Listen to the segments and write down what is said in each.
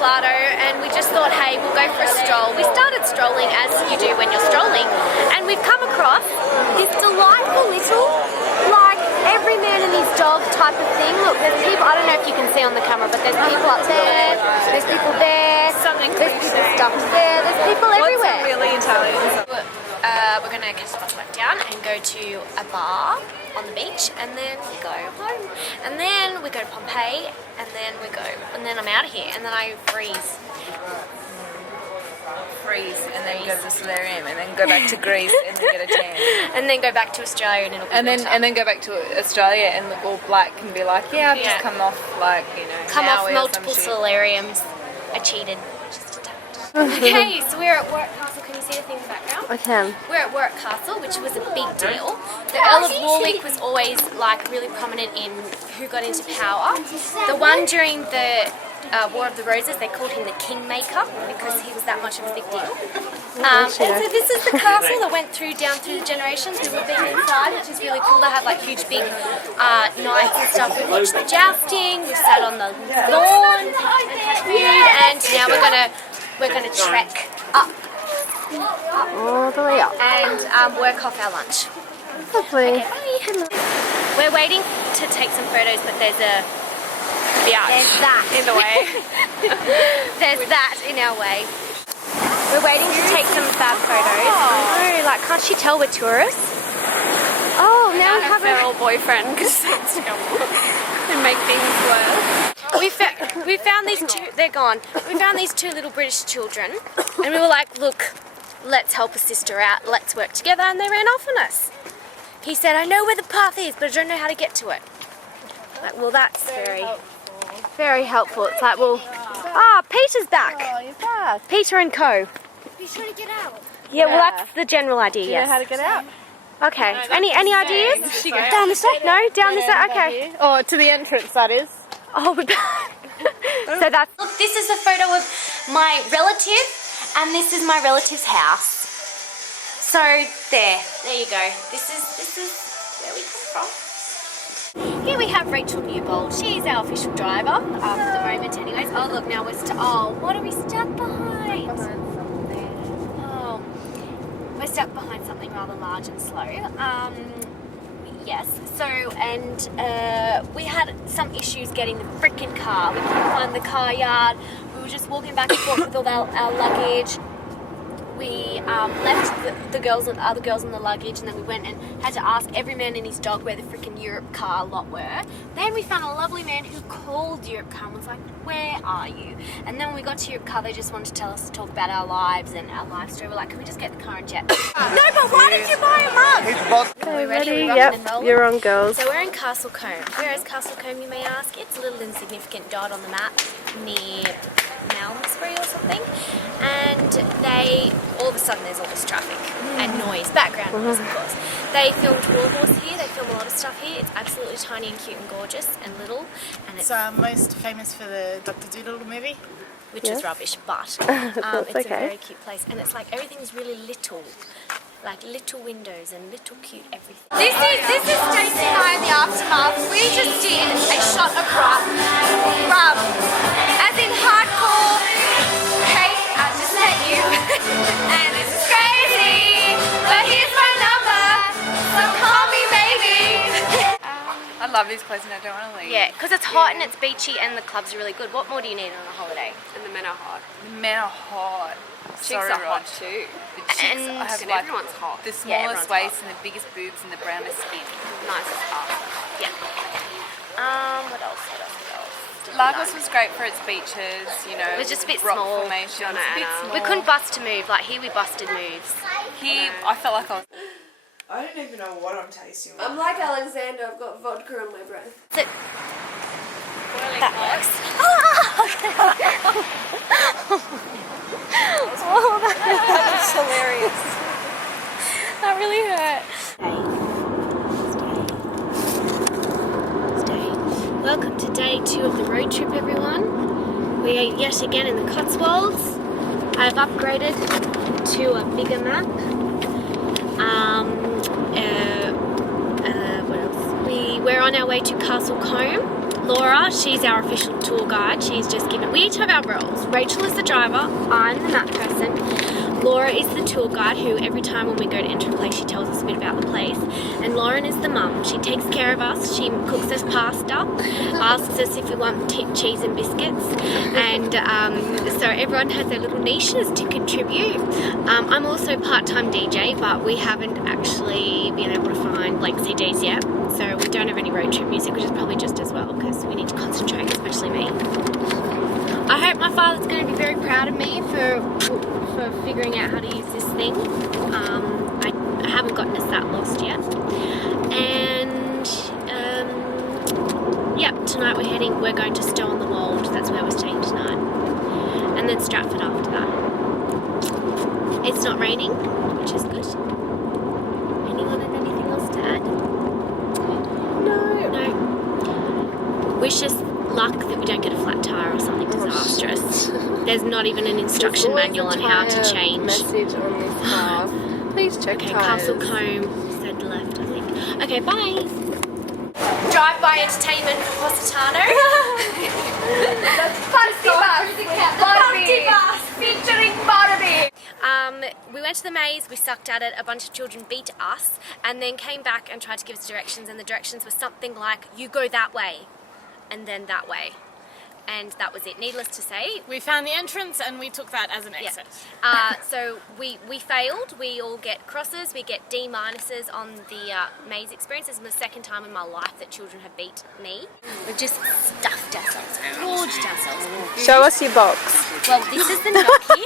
gelato and we just thought, hey, we'll go for a stroll. We started strolling as you do when you're strolling, and we've come across this delightful little, like, every man and his dog type of thing. Look, there's people, I don't know if you can see on the camera, but there's people up there, there's people there, there's people stuffed there, there's people everywhere. Really Italian. We're going to catch the bus back down and go to a bar on the beach, and then we go home, and then we go to Pompeii, and then I'm out of here, and then I freeze, and then go to the solarium, and then go back to Greece and then get a tan, and then go back to Australia, and it'll be winter. and then go back to Australia and look all black and be like, yeah, I've just come off, like, you know, come off Maui or multiple some shit. solariums. I cheated. Just a tad. Okay, so we're at Warwick Castle. Can you see the thing in the background? I can. We're at Warwick Castle, which was a big deal. The Earl of Warwick was always like really prominent in who got into power. The one during the War of the Roses, they called him the Kingmaker because he was that much of a big deal. And so this is the castle that went down through the generations. We've been inside, which is really cool. They have like huge big knights and stuff. We've watched the jousting. We've sat on the lawn and had food. And now we're gonna trek up All the way up. and work off our lunch. Lovely. Okay, we're waiting to take some photos, but there's a There's that in the way. There's that in our way. We're waiting to take some fab photos. Oh, like, can't she tell we're tourists? Oh, now we have a feral boyfriend because and make things worse. We found these two. They're gone. We found these two little British children, and we were like, look, let's help a sister out. Let's work together, and they ran off on us. He said, I know where the path is, but I don't know how to get to it. Like, well, that's very helpful. It's like, well, Peter's back. Oh, you're back. Peter and Co. He's trying to get out. Yeah, well, that's the general idea. Do you know how to get out? Okay. Any ideas? Down this way? No, down this way. Okay. Or to the entrance, that is. Oh, so that's. Look, this is a photo of my relative, and this is my relative's house. So there you go. This is where we come from. Here we have Rachel Newbold. She's our official driver for the moment, anyways. Oh, look, now what are we stuck behind? Oh, we're stuck behind something rather large and slow. Yes. So, and we had some issues getting the frickin' car. We couldn't find the car yard. We were just walking back and forth with all our luggage. We left the other girls in the luggage, and then we went and had to ask every man and his dog where the freaking Europe car lot were. Then we found a lovely man who called Europe car and was like, where are you? And then when we got to Europe car, they just wanted to tell us to talk about our lives and our life story. We're like, can we just get the car and jet? No, but why did you buy a mug? Are we ready? Yep, you're on, girls. So we're in Castle Combe. Where is Castle Combe, you may ask? It's a little insignificant dot on the map near Malmesbury or something. And all of a sudden there's all this traffic and noise, background noise of course. They filmed Warhorse here, they film a lot of stuff here. It's absolutely tiny and cute and gorgeous and little. And it's most famous for the Dr. Dolittle movie. Which is rubbish, but it's okay. a very cute place. And it's like everything's really little. Like little windows and little cute everything. This is Stacey and I in the aftermath. We just did a shot of rub. As in hardcore. Hey, I just met you. And this is crazy. But here's my number. So call me maybe. I love this place and I don't want to leave. Yeah, because it's hot and it's beachy and the clubs are really good. What more do you need on a holiday? And the men are hot. The men are hot. Chicks are hot too. The chicks And have like everyone's hot. the Yeah, smallest everyone's waist and the biggest boobs and the brownest skin. Nicest ass. Yeah. What else? Lagos was great for its beaches, you know. It was just a bit rock small. formations, a bit small. We couldn't bust to move. Like here we busted moves. Here, I felt like I was. I don't even know what I'm tasting. I'm like Alexander, I've got vodka on my breath. That works. That's hilarious. That really hurt. Stay. Welcome to day 2 of the road trip, everyone. We are yet again in the Cotswolds. I've upgraded to a bigger map. What else? We're on our way to Castle Combe. Laura, she's our official tour guide. She's just given, we each have our roles. Rachel is the driver, I'm the map person. Laura is the tour guide who every time when we go to enter a place she tells us a bit about the place. And Lauren is the mum. She takes care of us. She cooks us pasta, asks us if we want cheese and biscuits. And so everyone has their little niches to contribute. I'm also part-time DJ, but we haven't actually been able to find Blake CDs yet. So we don't have any road trip music, which is probably just as well because we need to concentrate, especially me. I hope my father's going to be very proud of me for figuring out how to use this thing. I haven't gotten us that lost yet. And yeah, tonight we're going to Stow on the Wold. That's where we're staying tonight. And then Stratford after that. It's not raining, which is good. Anyone have anything else to add? No. Wish us luck that we don't get a flat tire or something disastrous. There's not even an instruction manual on how to change. Message on this car. Please check Okay, tires. Castle Combe said left, I think. Okay, bye. Drive-by entertainment for Positano. Party bus featuring Barnaby. We went to the maze, we sucked at it, a bunch of children beat us, and then came back and tried to give us directions, and the directions were something like, you go that way, and then that way. And that was it. Needless to say, We found the entrance and we took that as an exit. so we failed. We all get crosses. We get D- on the maze experience. This is the second time in my life that children have beat me. We've just stuffed ourselves, gorged ourselves. Show us your box. Well, this is the gnocchi.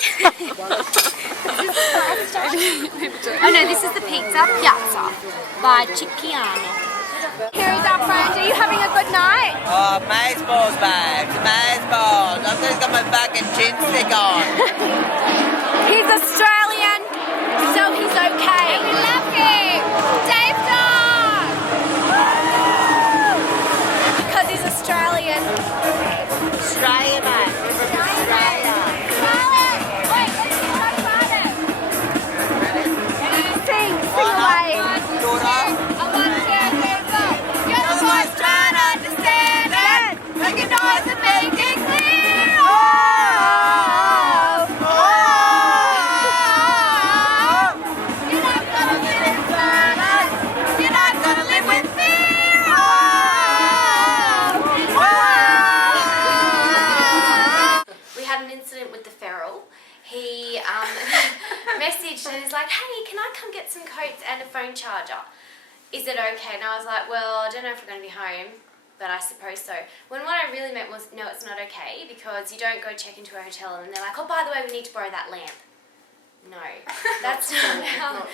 This is the pasta. Oh no, this is the pizza piazza by Cicciano. Here is our friend. Are you having a good night? Oh, maze balls, babes. Maze balls. I've just got my fucking chin stick on. He's Australian, so he's okay. And we love him. Dave Dog! Because he's Australian. Australia, mate. We're from Australia. Wait, let's see how far it is. Sing away. Daughter. Trying to understand it. Recognize and make it clear. You're not gonna live in silence. You're not gonna live with fear. We had an incident with the feral. He messaged and is like, hey, can I come get some coats and a phone charger? Is it okay? And I was like, well, I don't know if we're going to be home, but I suppose so. When what I really meant was, no, it's not okay, because you don't go check into a hotel and they're like, oh, by the way, we need to borrow that lamp. No, that's not how.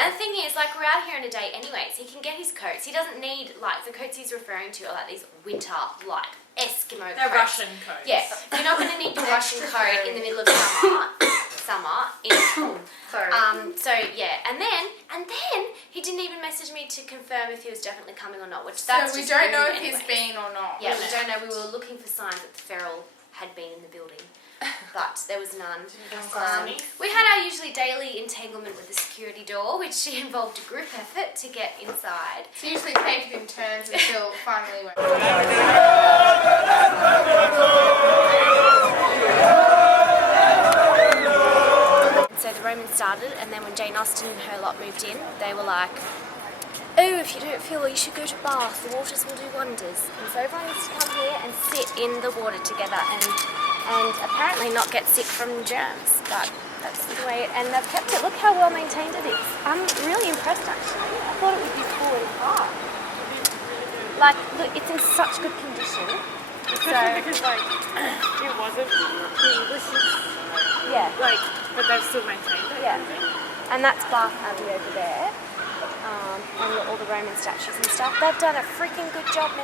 And the thing is, like, we're out here on a date anyways. He can get his coats. He doesn't need, like, the coats he's referring to are like these winter, like, Eskimo They're coats. Russian coats. Yeah, you're not going to need your Russian coat in the middle of summer in Autumn. So yeah, and then he didn't even message me to confirm if he was definitely coming or not, which that's So we just don't know rude if he's anyways. been or not. Yeah, we don't know. We were looking for signs that the feral had been in the building, but there was none. We had our usually daily entanglement with the security door, which involved a group effort to get inside. It's usually taken in turns until finally went. So the Romans started, and then when Jane Austen and her lot moved in, they were like, oh, if you don't feel well, you should go to Bath, the waters will do wonders. And so everyone used to come here and sit in the water together and apparently not get sick from germs, but that's the way and they've kept it. Look how well maintained it is. I'm really impressed actually. I thought it would be cool in park. Like, look, it's in such good condition. So, Because like it wasn't yeah. like, but they've still maintained it. Yeah, and that's Bath Abbey over there, and all the Roman statues and stuff. They've done a freaking good job, man.